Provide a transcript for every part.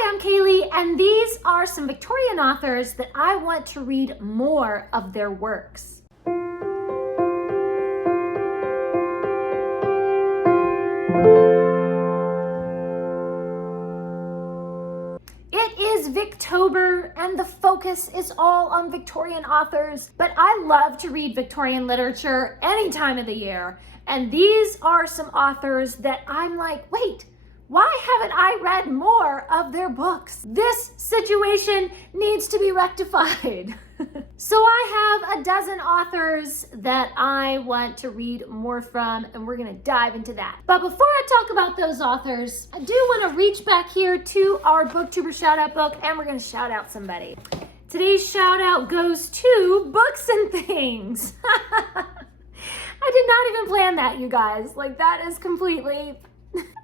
Hi, I'm Kaylee, and these are some Victorian authors that I want to read more of their works. It is Victober, and the focus is all on Victorian authors, but I love to read Victorian literature any time of the year, and these are some authors that I'm like, wait, why haven't I read more of their books? This situation needs to be rectified. So I have a dozen authors that I want to read more from, and we're gonna dive into that. But before I talk about those authors, I do wanna reach back here to our Booktuber Shoutout book, and we're gonna shout out somebody. Today's shout out goes to Books and Things. I did not even plan that, you guys. Like, that is completely,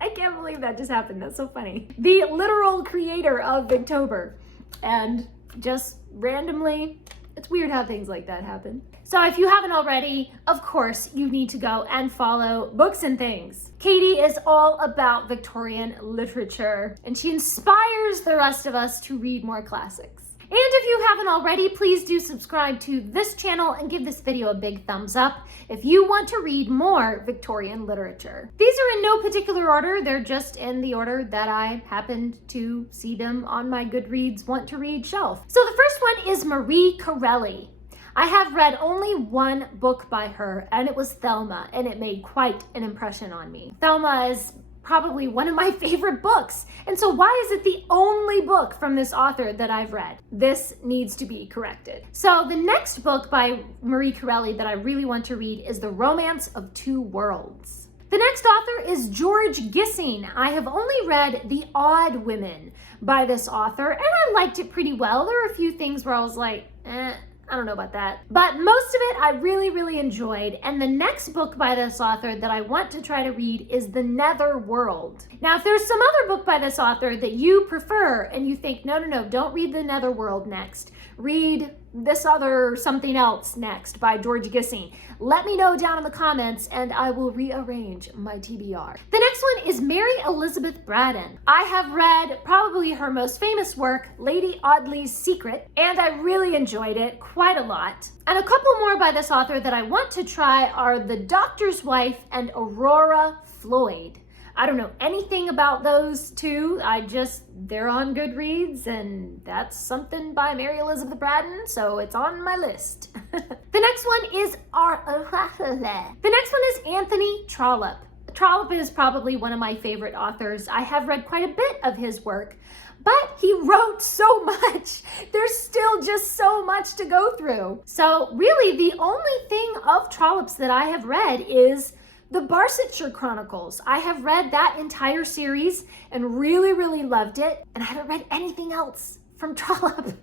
I can't believe that just happened. That's so funny. The literal creator of Victober. And just randomly, it's weird how things like that happen. So if you haven't already, of course, you need to go and follow Books and Things. Katie is all about Victorian literature, and she inspires the rest of us to read more classics. And if you haven't already, please do subscribe to this channel and give this video a big thumbs up if you want to read more Victorian literature. These are in no particular order, they're just in the order that I happened to see them on my Goodreads Want to Read shelf. So the first one is Marie Corelli. I have read only one book by her, and it was Thelma, and it made quite an impression on me. Thelma is probably one of my favorite books. And so why is it the only book from this author that I've read? This needs to be corrected. So the next book by Marie Corelli that I really want to read is The Romance of Two Worlds. The next author is George Gissing. I have only read The Odd Women by this author, and I liked it pretty well. There were a few things where I was like, I don't know about that. But most of it I really enjoyed. And the next book by this author that I want to try to read is The Nether World. Now, if there's some other book by this author that you prefer and you think, no, don't read The Nether World next. Read this other something else next by George Gissing. Let me know down in the comments and I will rearrange my TBR. The next one is Mary Elizabeth Braddon. I have read probably her most famous work, Lady Audley's Secret, and I really enjoyed it quite a lot. And a couple more by this author that I want to try are The Doctor's Wife and Aurora Floyd. I don't know anything about those two. They're on Goodreads, and that's something by Mary Elizabeth Braddon, so it's on my list. The next one is Anthony Trollope. Trollope is probably one of my favorite authors. I have read quite a bit of his work, but he wrote so much. There's still just so much to go through. So really, the only thing of Trollope's that I have read is The Barsetshire Chronicles. I have read that entire series and really loved it, and I haven't read anything else from Trollope.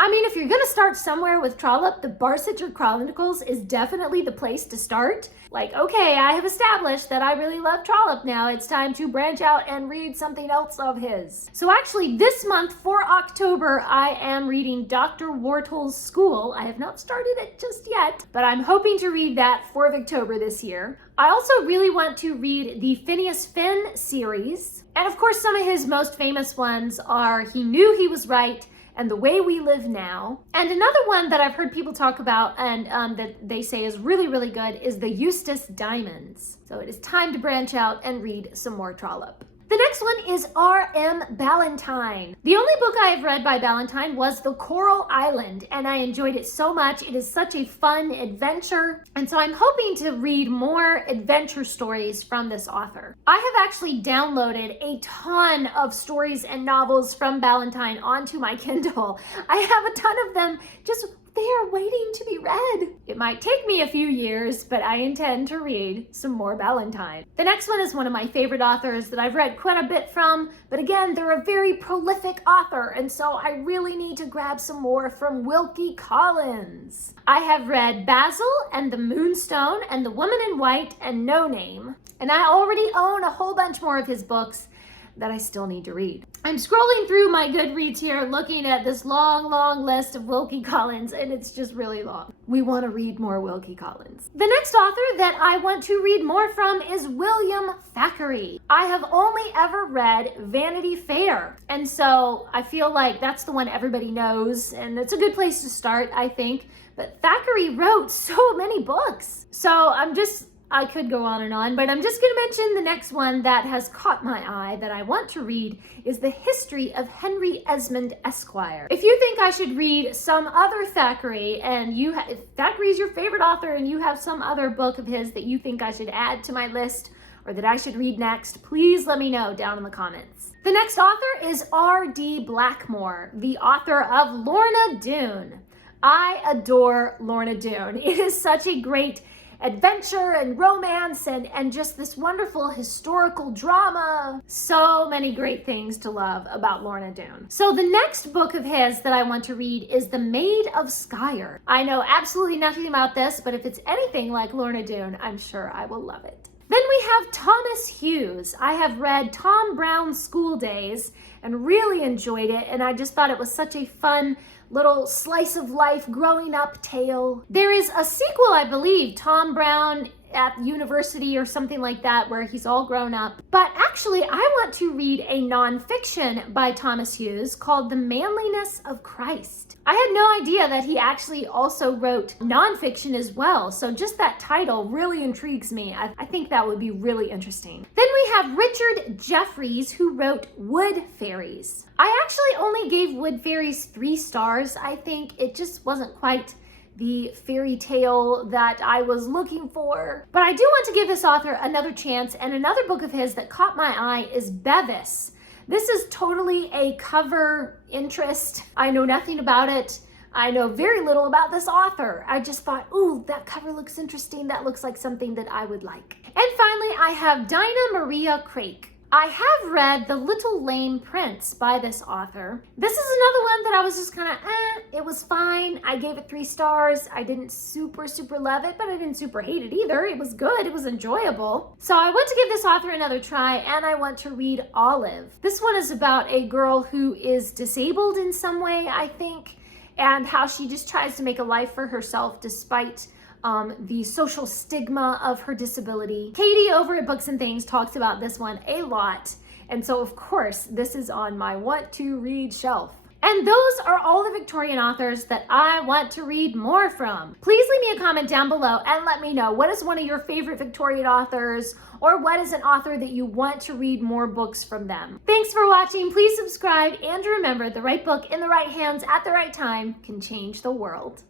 I mean, if you're gonna start somewhere with Trollope, The Barsetshire Chronicles is definitely the place to start. Like, okay, I have established that I really love Trollope now. It's time to branch out and read something else of his. So actually, this month for October, I am reading Dr. Wortle's School. I have not started it just yet, but I'm hoping to read that for Victober this year. I also really want to read the Phineas Finn series. And of course, some of his most famous ones are He Knew He Was Right and The Way We Live Now. And another one that I've heard people talk about and that they say is really good is The Eustace Diamonds. So it is time to branch out and read some more Trollope. The next one is R.M. Ballantyne. The only book I have read by Ballantyne was The Coral Island, and I enjoyed it so much. It is such a fun adventure, and so I'm hoping to read more adventure stories from this author. I have actually downloaded a ton of stories and novels from Ballantyne onto my Kindle. I have a ton of them just they are waiting to be read. It might take me a few years, but I intend to read some more Ballantyne. The next one is one of my favorite authors that I've read quite a bit from, but again, they're a very prolific author, and so I really need to grab some more from Wilkie Collins. I have read Basil and The Moonstone and The Woman in White and No Name, and I already own a whole bunch more of his books. that I still need to read. I'm scrolling through my Goodreads here looking at this long list of Wilkie Collins, and it's just really long. We want to read more Wilkie Collins. The next author that I want to read more from is William Thackeray. I have only ever read Vanity Fair, and so I feel like that's the one everybody knows, and it's a good place to start, I think. But Thackeray wrote so many books. So I could go on, but I'm just going to mention the next one that has caught my eye that I want to read is The History of Henry Esmond, Esquire. If you think I should read some other Thackeray, and if Thackeray's your favorite author and you have some other book of his that you think I should add to my list or that I should read next, please let me know down in the comments. The next author is R.D. Blackmore, the author of Lorna Doone. I adore Lorna Doone. It is such a great adventure and romance and just this wonderful historical drama. So many great things to love about Lorna Doone. So the next book of his that I want to read is The Maid of Skyre. I know absolutely nothing about this, but if it's anything like Lorna Doone, I'm sure I will love it. Then we have Thomas Hughes. I have read Tom Brown's School Days and really enjoyed it, and I just thought it was such a fun little slice of life growing up tale. There is a sequel, I believe, Tom Brown at university or something like that, where he's all grown up. But actually, I want to read a nonfiction by Thomas Hughes called The Manliness of Christ. I had no idea that he actually also wrote nonfiction as well. So just that title really intrigues me. I think that would be really interesting. Then we have Richard Jefferies, who wrote Wood Fairies. I actually only gave Wood Fairies 3 stars. I think it just wasn't quite the fairy tale that I was looking for. But I do want to give this author another chance, and another book of his that caught my eye is Bevis. This is totally a cover interest. I know nothing about it. I know very little about this author. I just thought, ooh, that cover looks interesting. That looks like something that I would like. And finally, I have Dinah Maria Craik. I have read The Little Lame Prince by this author. This is another one that I was just kind of, it was fine. I gave it 3 stars. I didn't super love it, but I didn't super hate it either. It was good. It was enjoyable. So I want to give this author another try, and I want to read Olive. This one is about a girl who is disabled in some way, I think, and how she just tries to make a life for herself despite the social stigma of her disability. Katie over at Books and Things talks about this one a lot, and so of course this is on my want to read shelf. And those are all the Victorian authors that I want to read more from. Please leave me a comment down below and let me know, what is one of your favorite Victorian authors, or what is an author that you want to read more books from them? Thanks for watching. Please subscribe, and remember, the right book in the right hands at the right time can change the world.